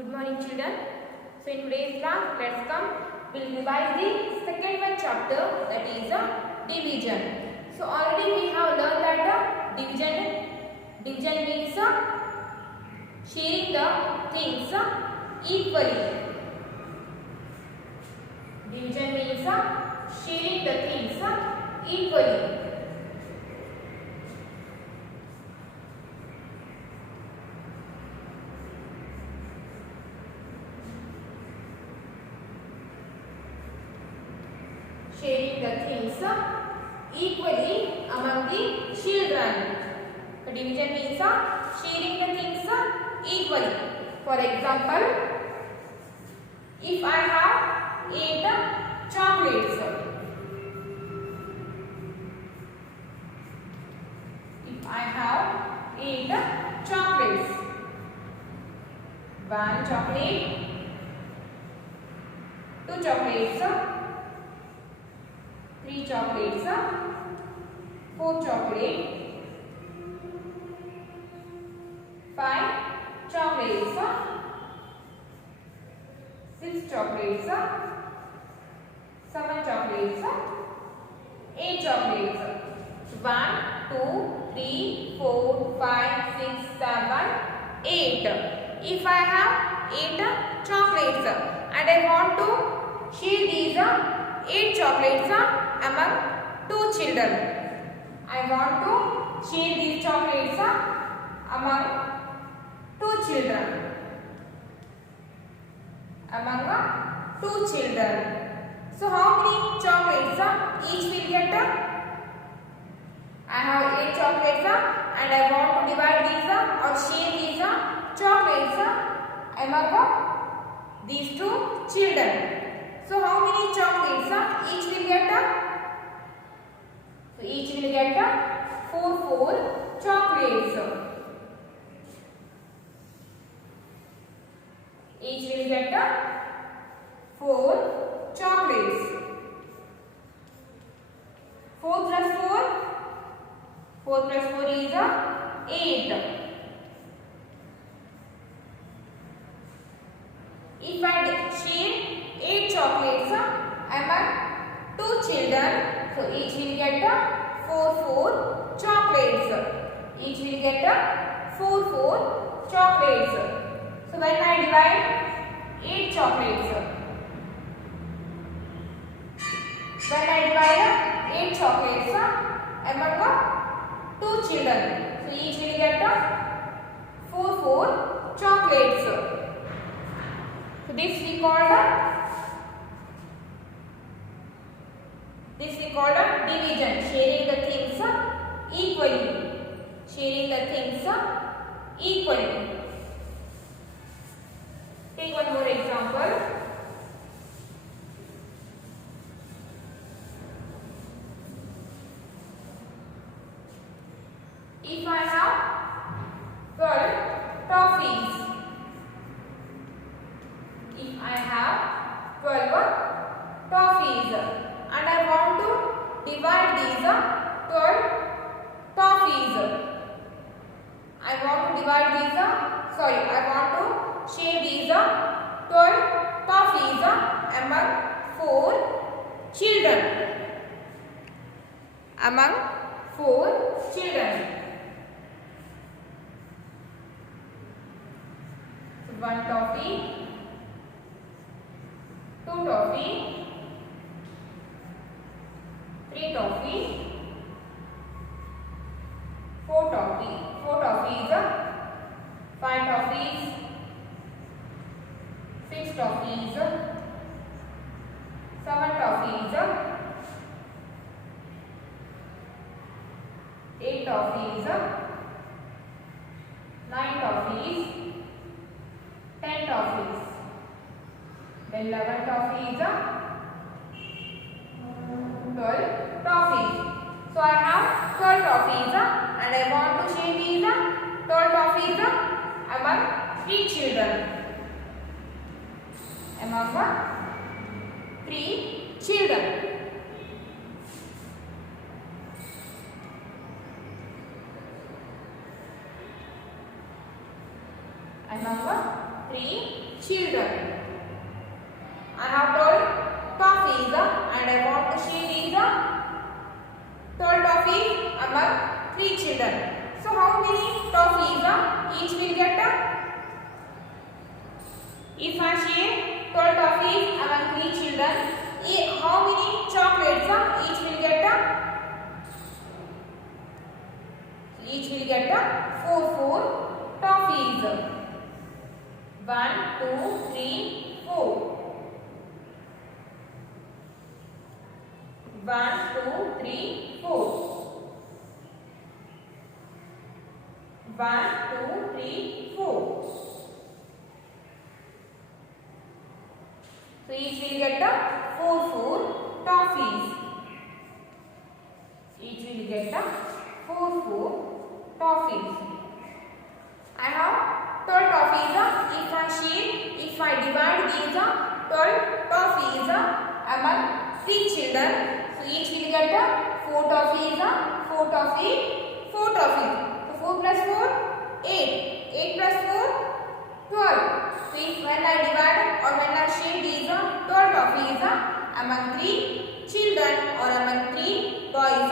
Good morning, children. So in today's class, let's come. We'll revise the second one chapter, that is division. So already we have learned that division means sharing the things equally. Division means sharing the things equally. Sharing the things equally among the children. So division means sharing the things equally. For example, if I have 8 chocolates, if I have 8 chocolates, 1 chocolate, 2 chocolates, 3 chocolates, 4 chocolate, 5 chocolates, 6 chocolates, 7 chocolates, 8 chocolates. 1, 2, 3, 4, 5, 6, 7, 8. If I have 8 chocolates and I want to share these 8 chocolates among 2 children. I want to share these chocolates among 2 children. Among 2 children. So how many chocolates each will get? I have 8 chocolates and I want to divide these or share these chocolates among these 2 children. So how many chocolates each will get? So each will get 4 chocolates. Each will get 4 chocolates. 4 plus 4. 4 plus 4 is 8. If I share 8 chocolates among 2 children, so each will get 4 chocolates. Each will get 4 chocolates. So when I divide 8 chocolates, when I divide 8 chocolates among 2 children, so each will get 4 chocolates. So this we call division, sharing the things equally. Sharing the things equally. Take one more example. If I have 12 toffees, if I have 12 toffees and I want to divide these 12 toffees, I want to share these 12 toffees among 4 children. Among 4 children. 1 toffee, 2 toffee, 3 toffee, 4 toffee, 4 toffees, 5 toffees, 6 toffees, 7 toffees, 8 toffees, 9 toffees, 10 toffees, then 11 toffees, 12 toffees. So I have 12 toffees and I want to share these 12 toffees among 3 children. Among 3 children. Among 3 children. I have told toffees and I want to share these told toffees among 3 children. So how many toffees each will get? If I share 12 toffees among 3 children, how many chocolates each will get? Each will get 4 toffees. 1, 2, 3, 4. 1, 2, 3, 4. 1, 2, 3, 4. So each will get 4 toffees. Each will get 4 toffees. I have 12 toffees. If I divide these 12 toffees among 3 children, so each will get 4 toffees, 4 toffees, 4 toffees. So 4 plus 4, 8. 8 plus 4, 12. So if when I divide or when I share these 12 toffees among 3 children or among 3 boys,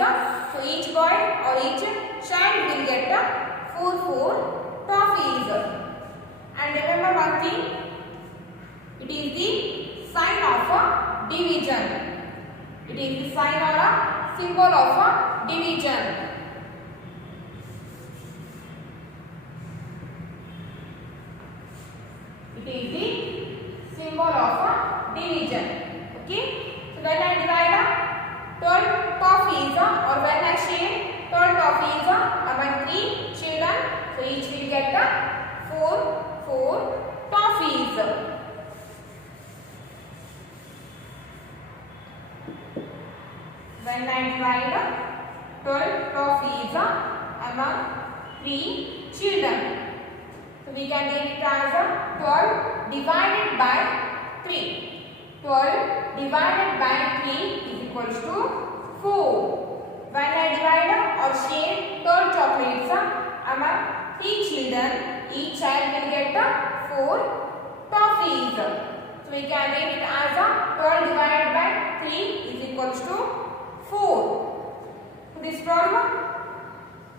so each boy or each child will get 4 toffees. And remember one thing, it is the sign of division. It is the sign or a symbol of division. It is the symbol of division. Okay. So when I divide 12 toffees or when I share 12 toffees among 3 children, so each will get 4 toffees. When I divide 12 toffees among 3 children, so we can take it as 12 divided by 3. 12 divided by 3 is equals to 4. When I divide or share 12 chocolates among 3 children, each child will get 4 toffees. So we can take it as 12 divided by 3 is equals to 4. So this problem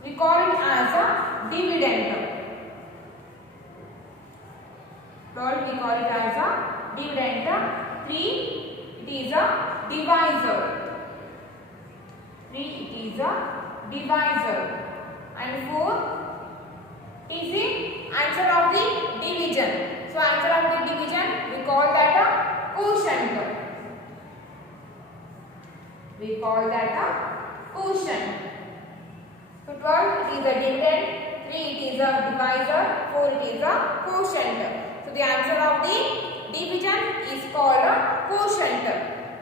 we call it as a dividend. 12 we call it as a dividend. 3 it is a divisor. 3 it is a divisor. And 4 is the answer of the division. So answer of the division we call that a quotient. We call that a quotient. So 12 is a dividend, 3 it is a divisor, 4 it is a quotient. So the answer of the division is called a quotient.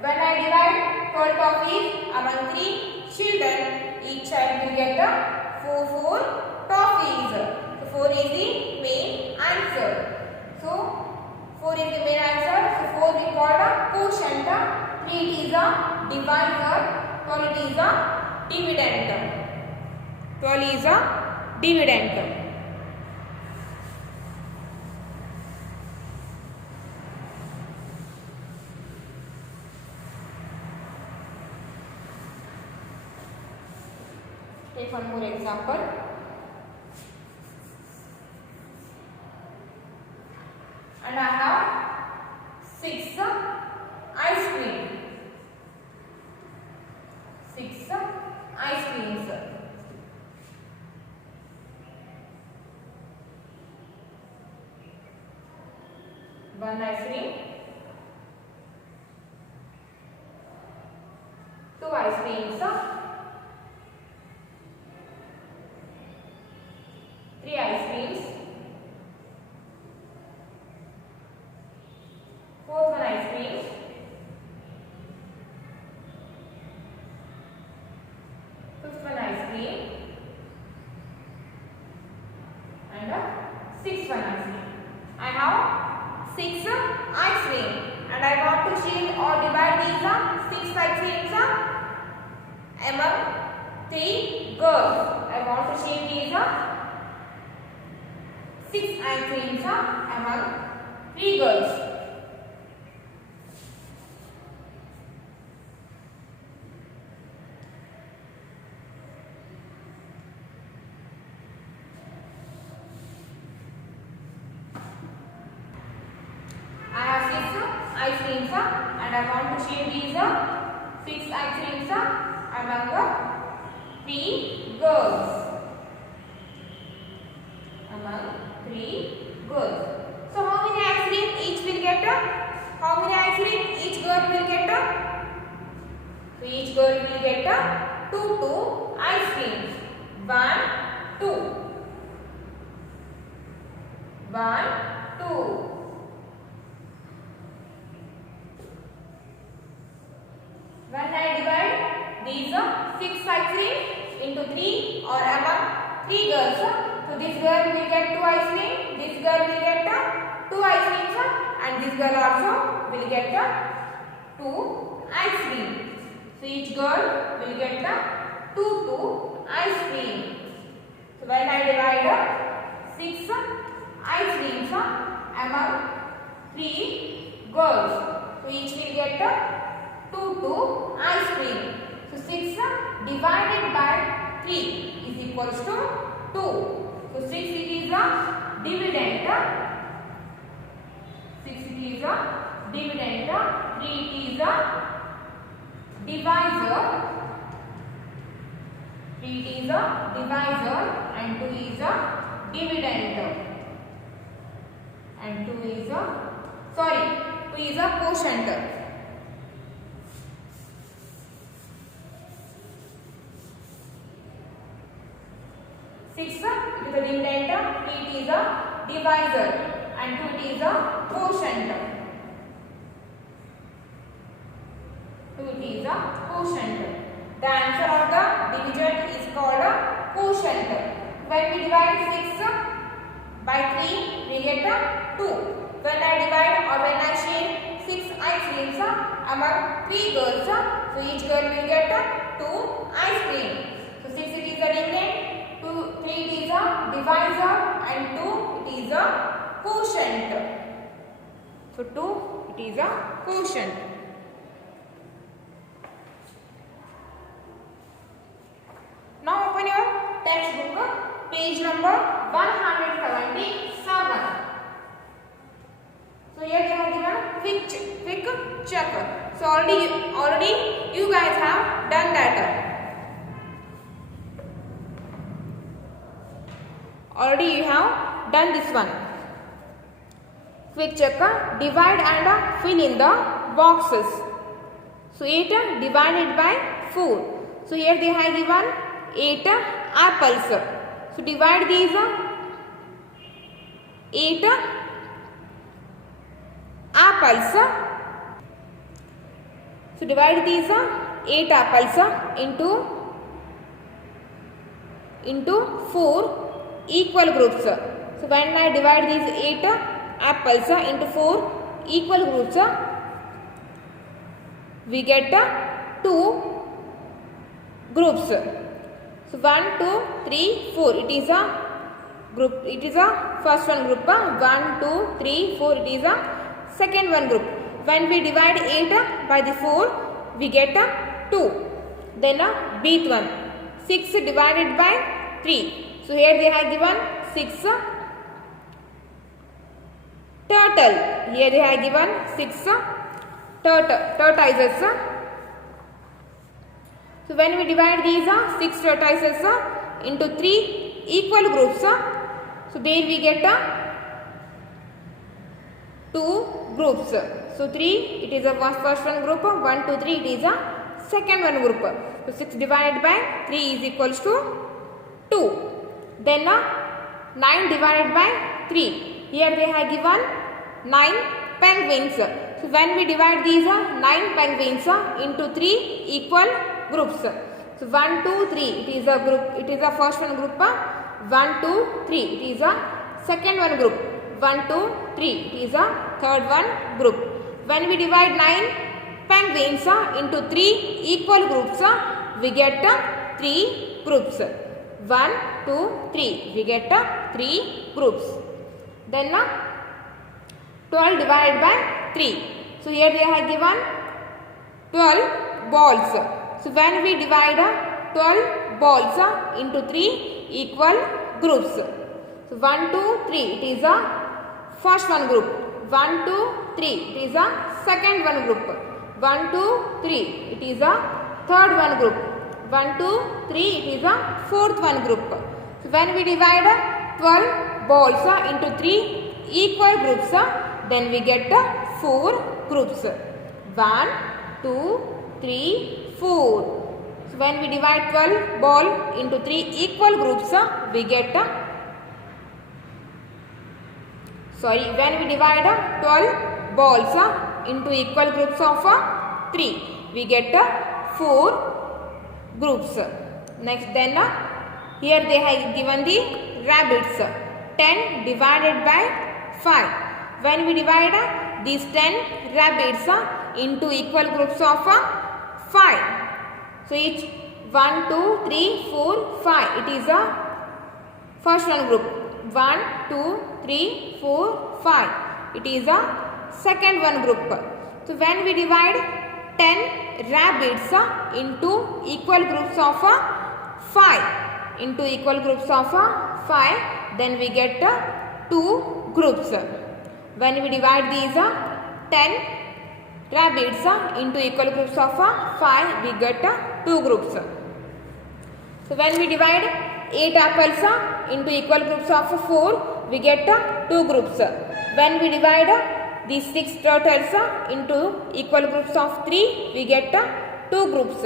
When I divide 12 toffees among 3 children, each child will get 4 toffees. So 4 is the main answer. So 4 is the main answer. So 4 we call a quotient. 3 it is a divisor. 12 it is a dividend. 12 is a dividend. Take one more example. And I have 6 ice cream. 6 ice creams. One ice cream. 2 ice creams. 3 ice creams. 4th one ice cream. 5th one ice cream. And 6th one ice cream. I have 6 ice cream and I want to share or divide these 6 ice creams among 3 girls. I want to share these 6 ice creams among 3 girls. I have 6 ice creams and I want to share these 6 ice creams among 3 girls. Among 3 girls. So how many ice cream each will get? How many ice cream each girl will get? So each girl will get 2 ice creams. 1, 2. 1, 2. When I divide these 6 ice cream into 3 or among 3 girls, so this girl will get 2 ice cream, this girl will get 2 ice creams, and this girl also will get 2 ice cream. So each girl will get 2 ice cream. So when I divide 6 ice creams among 3 girls, so each will get 2 ice cream. So 6 divided by 3 is equals to 2. So 6 it is a dividend. 6 it is a dividend. 3 it is a divisor. 3 it is a divisor and 2 is a dividend. And 2 is a quotient. 6 is a dividend, 3 is a divisor and 2 is a quotient. 2 is a quotient. The answer of the division is called a quotient. When we divide 6 by 3, we get 2. When I divide or when I share 6 ice creams among 3 girls, so each girl will get 2 ice cream. So 6 it is a dividend, 3 it is a divisor and 2 it is a quotient. So 2 it is a quotient. Now open your textbook, page number 177. So here they have given quick check. So already you guys have done that. Already you have done this one. Quick check. Divide and fill in the boxes. So 8 divided by 4. So here they have given 8 apples. So divide these 8 apples. So divide these 8 apples into 4 equal groups. So when I divide these 8 apples into 4 equal groups, we get 2 groups. So 1, 2, 3, 4. It is a group. It is a first one group. 1, 2, 3, 4. It is a second one group. When we divide 8 by the 4, we get 2. Then bth one. 6 divided by 3. So here they have given 6 turtle. Here they have given 6 tortoises. So when we divide these 6 tortoises into 3 equal groups, so there we get 2 groups. So 3 it is a first one group, 1, 2, 3 it is a second one group. So 6 divided by 3 is equals to 2. Then 9 divided by 3. Here they have given 9 penguins. So when we divide these 9 penguins into 3 equal groups. So 1, 2, 3 it is a group. It is a first one group. 1, 2, 3 it is a second one group. 1, 2, 3 it is a third one group. When we divide 9 penguins into 3 equal groups, we get 3 groups. 1, 2, 3 we get 3 groups. Then 12 12 divided by 3. So here they have given 12 balls. So when we divide 12 balls into 3 equal groups. So 1, 2, 3 it is a first one group. 1, 2, 3 it is a second one group. 1, 2, 3 it is a third one group. 1, 2, 3 it is a fourth one group. So when we divide 12 balls into 3 equal groups, then we get 4 groups. 1, 2, 3, 4. So when we divide 12 ball into 3 equal groups, we get when we divide 12 balls into equal groups of 3, we get 4 groups. Next then here they have given the rabbits. 10 divided by 5. When we divide these 10 rabbits into equal groups of 5. So each 1, 2, 3, 4, 5. It is a first one group. 1, 2, 3, 4, 5. It is a second one group. So when we divide 10 rabbits into equal groups of 5, then we get 2 groups. When we divide these 10 rabbits into equal groups of 5, we get 2 groups. So when we divide 8 apples into equal groups of 4, we get 2 groups. When we divide these 6 turtles into equal groups of 3, we get 2 groups.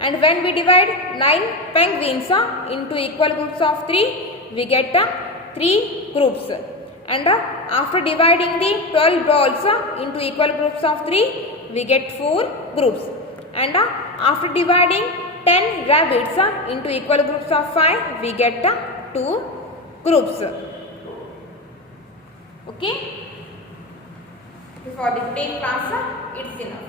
And when we divide 9 penguins into equal groups of 3, we get 3 groups. And after dividing the 12 balls into equal groups of 3, we get 4 groups. And after dividing 10 rabbits into equal groups of 5, we get 2 groups. Okay? For the today class, it's enough.